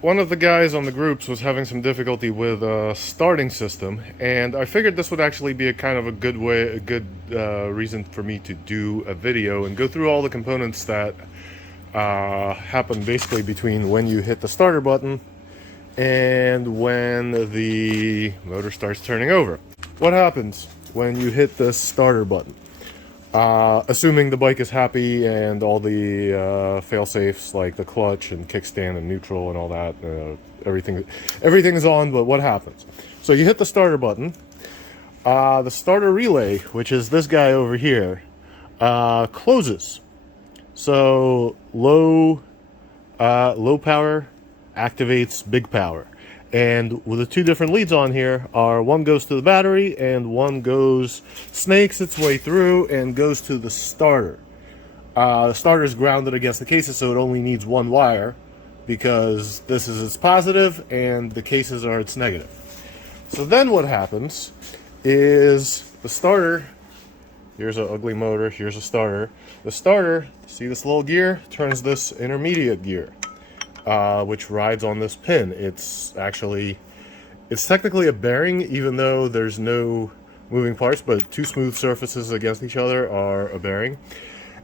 one of the guys on the groups was having some difficulty with a starting system, and I figured this would actually be a kind of a good way, a good reason for me to do a video and go through all the components that happen basically between when you hit the starter button and when the motor starts turning over. What happens when you hit the starter button? Assuming the bike is happy and all the fail-safes like the clutch and kickstand and neutral and all that, everything is on, but what happens? So you hit the starter button, the starter relay, which is this guy over here, closes. So low power activates big power. And with the two different leads on here are one goes to the battery and one snakes its way through and goes to the starter. The starter is grounded against the cases, so it only needs one wire because this is its positive and the cases are its negative. So then what happens is the starter, here's an ugly motor, here's a starter. The starter, see this little gear, turns this intermediate gear. Which rides on this pin. It's technically a bearing, even though there's no moving parts, but two smooth surfaces against each other are a bearing.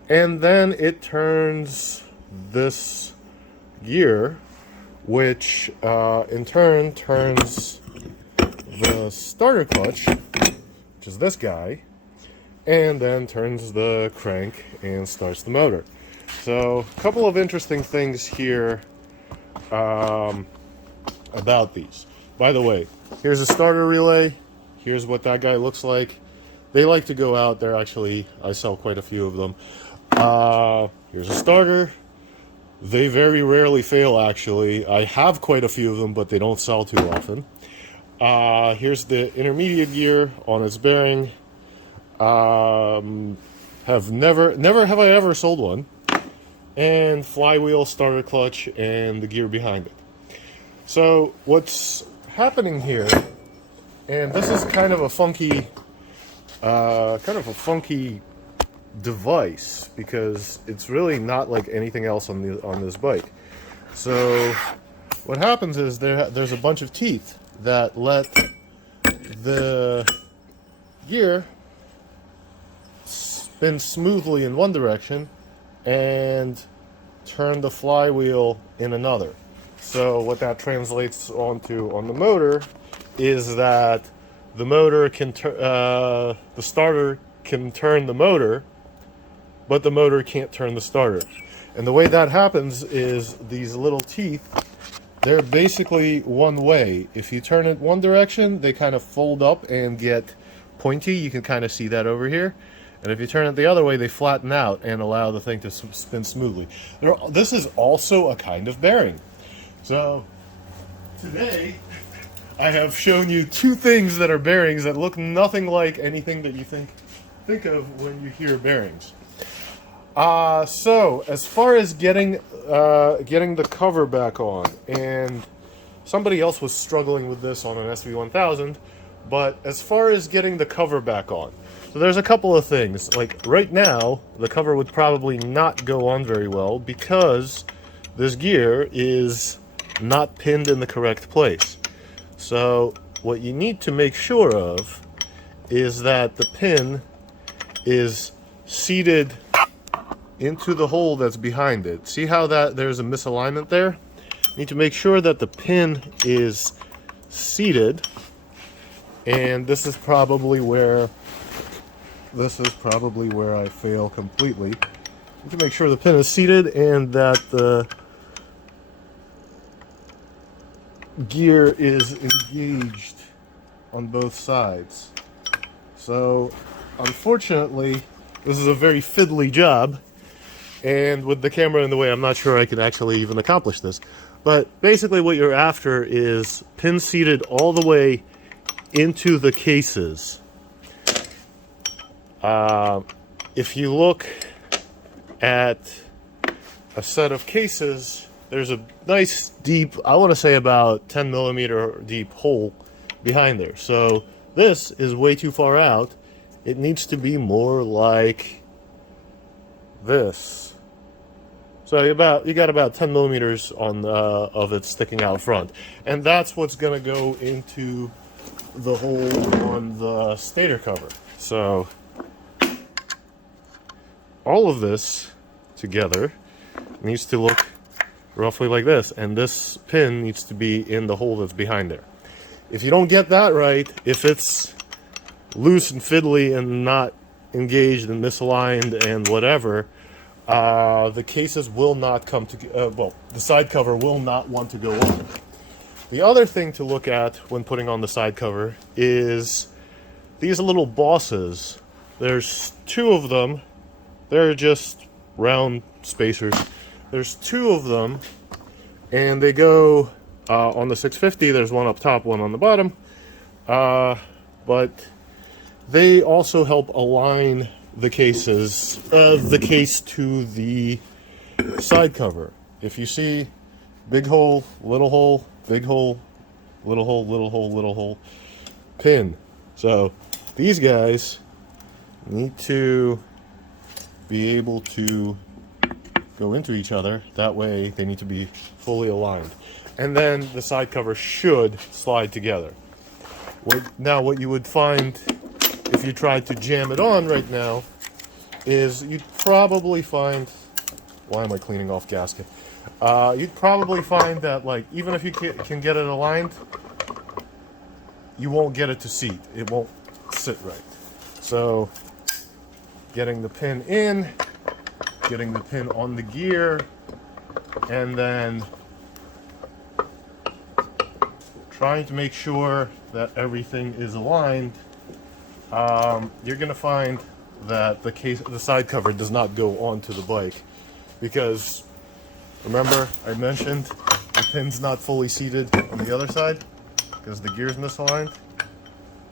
And then it turns this gear, which in turn turns the starter clutch, which is this guy, and then turns the crank and starts the motor. So a couple of interesting things here about these. By the way, here's a starter relay. Here's what that guy looks like. They like to go out. I sell quite a few of them. Here's a starter. They very rarely fail, actually. I have quite a few of them, but they don't sell too often. Here's the intermediate gear on its bearing. Never have I ever sold one. And flywheel, starter clutch, and the gear behind it. So what's happening here, and this is kind of a funky device because it's really not like anything else on this bike. So what happens is there's a bunch of teeth that let the gear spin smoothly in one direction and turn the flywheel in another. So what that translates onto on the motor is that the motor can the starter can turn the motor, but the motor can't turn the starter. And the way that happens is these little teeth, they're basically one way. If you turn it one direction, they kind of fold up and get pointy. You can kind of see that over here. And if you turn it the other way, they flatten out and allow the thing to spin smoothly. This is also a kind of bearing. So today, I have shown you two things that are bearings that look nothing like anything that you think of when you hear bearings. So as far as getting the cover back on, and somebody else was struggling with this on an SV1000, but as far as getting the cover back on, so there's a couple of things. Like right now, the cover would probably not go on very well because this gear is not pinned in the correct place. So what you need to make sure of is that the pin is seated into the hole that's behind it. See how there's a misalignment there? You need to make sure that the pin is seated, and this is probably where I fail completely. You need to make sure the pin is seated and that the gear is engaged on both sides. So unfortunately, this is a very fiddly job, and with the camera in the way, I'm not sure I can actually even accomplish this. But basically what you're after is pin seated all the way into the cases. If you look at a set of cases, there's a nice deep, I want to say about 10 millimeter deep hole behind there. So this is way too far out. It needs to be more like this. So you got about 10 millimeters on of it sticking out front, and that's what's going to go into the hole on the stator cover. So all of this together needs to look roughly like this, and this pin needs to be in the hole that's behind there. If you don't get that right, if it's loose and fiddly and not engaged and misaligned and whatever, the cases will not come to, well, the side cover will not want to go on. The other thing to look at when putting on the side cover is these little bosses. There's two of them. They're just round spacers. There's two of them, and they go on the 650. There's one up top, one on the bottom, but they also help align the cases, the case to the side cover. If you see big hole, little hole, big hole, little hole, little hole, little hole, pin. So these guys need to be able to go into each other. That way they need to be fully aligned. And then the side cover should slide together. Now what you would find if you tried to jam it on right now is you'd probably find, why am I cleaning off gasket? You'd probably find that, like, even if you can get it aligned, you won't get it to seat. It won't sit right. So getting the pin in, getting the pin on the gear, and then trying to make sure that everything is aligned, you're going to find that the side cover does not go onto the bike, because remember I mentioned the pin's not fully seated on the other side because the gear's misaligned.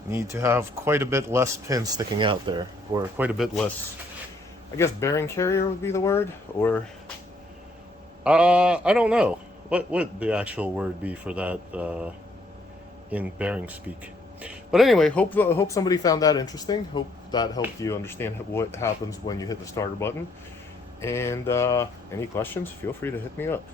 You need to have quite a bit less pin sticking out there, or quite a bit less, I guess bearing carrier would be the word, or I don't know what would the actual word be for that in bearing speak. But anyway, hope somebody found that interesting. Hope that helped you understand what happens when you hit the starter button. And any questions, feel free to hit me up.